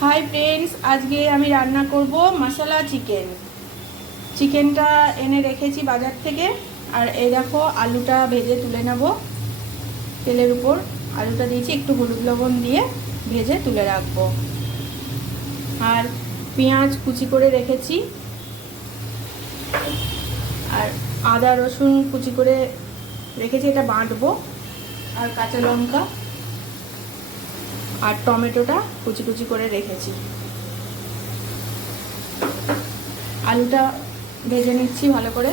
Hi friends, आज के आमी रान्ना करब मसाला चिकेन। चिकेनटा एने रेखेছি बाजार থেকে। আর এই দেখো আলুটা ভেজে তুলে নেব। তেলের উপর আলুটা দিয়েছি, একটু হলুদ লবণ দিয়ে ভেজে তুলে রাখবো। আর পেঁয়াজ কুচি করে রেখেছি, আর আদা রসুন কুচি করে রেখেছি, এটা বাটবো। আর কাঁচা লঙ্কা আর টমেটোটা কুচি কুচি করে রেখেছি। আলুটা ভেজে নিচ্ছি ভালো করে।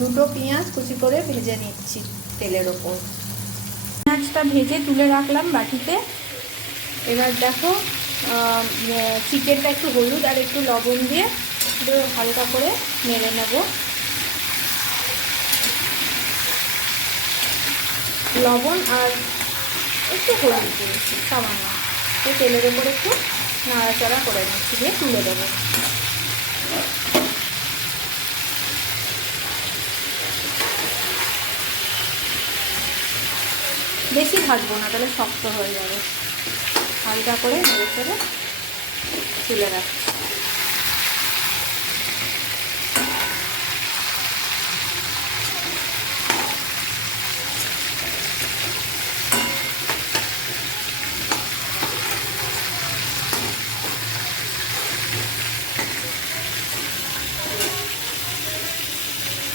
দুটো পেঁয়াজ কুচি করে ভেজে নিচ্ছি তেলের ওপর। পেঁয়াজটা ভেজে তুলে রাখলাম বাটিতে। এবার দেখো চিকেনটা একটু হলুদ আর একটু লবণ দিয়ে একটু হালকা করে নেড়ে নেব। লবণ আর একটু হলুদ দিয়েছি সামান্য, তেলের ওপর একটু নাড়াচাড়া করে নিচ্ছি, দিয়ে তুলে দেবো। বেশি ভাজবো না, তাহলে শক্ত হয়ে যাবে। হালকা করে নেড়ে চেড়ে তুলে রাখছি।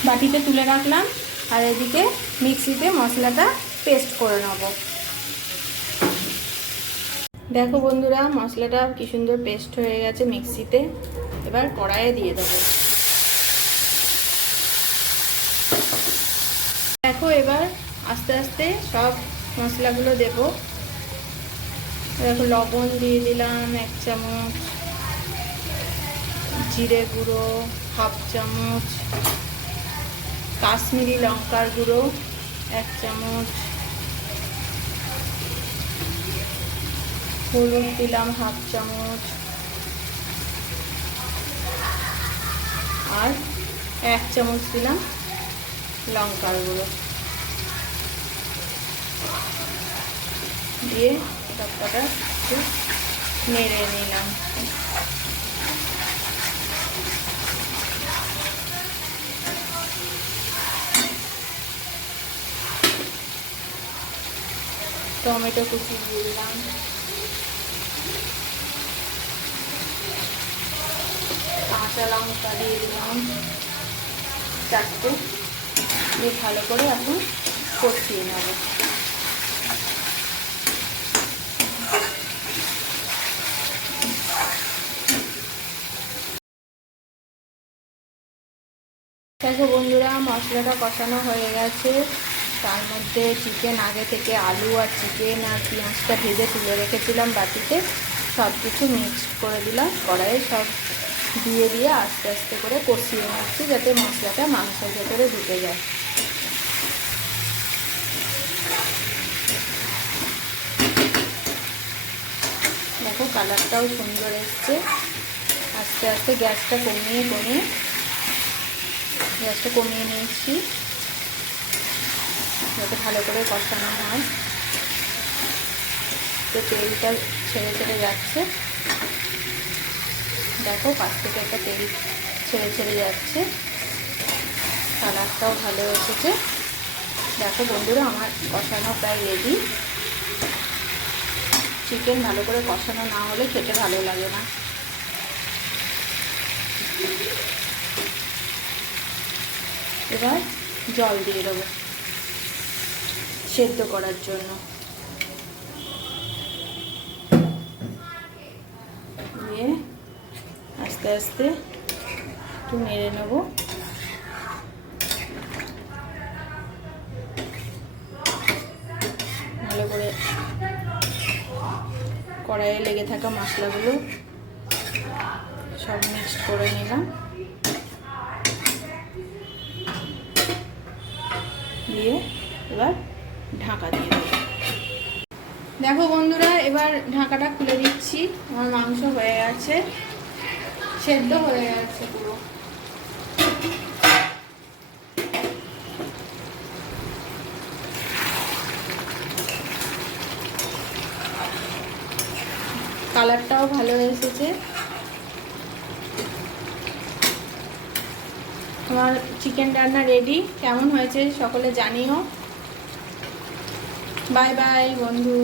বাটিতে তুলে রাখলাম, আর এদিকে মিক্সিতে মশলাটা পেস্ট করে নেব। দেখো বন্ধুরা, মশলাটা কি সুন্দর পেস্ট হয়ে গেছে মিক্সিতে। এবার কড়াইয়ে দিয়ে দেব। দেখো এবার আস্তে আস্তে সব মশলাগুলো দেব। দেখো লবণ দিয়ে দিলাম 1 চামচ, জিরে গুঁড়ো 1/2 চামচ, কাশ্মীরি লঙ্কার গুঁড়ো 1 চামচ, হলুদ দিলাম 1/2 চামচ, আর 1 চামচ দিলাম লঙ্কার গুঁড়ো। দিয়ে সবকটা একটু নেড়ে নিলাম। টমেটো কুচি দিয়ে দিলাম, কাঁচা লঙ্কা দিয়ে দিলাম 4টে, দিয়ে ভালো করে এখন কষিয়ে নেব। দেখো বন্ধুরা, মশলাটা কষানো হয়ে গেছে। তার মধ্যে চিকেন আগে থেকে আলু আর চিকেন আর পেঁয়াজটা ভেজে তুলে রেখেছিলাম বাটিতে, সব কিছু মিক্স করে দিলাম কড়াইয়ে। সব দিয়ে আস্তে আস্তে করে কষিয়ে নিচ্ছি, যাতে মশলাটা মাংসের ভেতরে ঢুকে যায়। দেখো কালারটাও সুন্দর এসছে। আস্তে আস্তে গ্যাসটা কমিয়ে নিয়েছি, যাতে ভালো করে কষানো হয়। তো তেলটা ছেড়ে ছেড়ে যাচ্ছে। দেখো পাশ থেকে একটা তেল ছেড়ে যাচ্ছে। কালারটাও ভালো এসেছে। দেখো বন্ধুরা, আমার কষানো প্রায় রেডি। চিকেন ভালো করে কষানো না হলে খেতে ভালো লাগে না। এবার জল দিয়ে দেবো সেদ্ধ করার জন্য। দিয়ে আস্তে আস্তে একটু নেড়ে নেব। ভালো করে কড়াইয়ে লেগে থাকা মশলাগুলো সব মিক্সড করে নিলাম। দিয়ে এবার ঢাকা দিয়ে দেব। দেখো বন্ধুরা, এবার ঢাকাটা খুলে দিচ্ছি। আমার মাংস হয়ে গেছে, সেদ্ধ হয়ে গেছে পুরো। কালারটাও ভালো এসেছে। আমার চিকেন রান্না রেডি। কেমন হয়েছে সকলে জানিও। বাই বাই বন্ধু।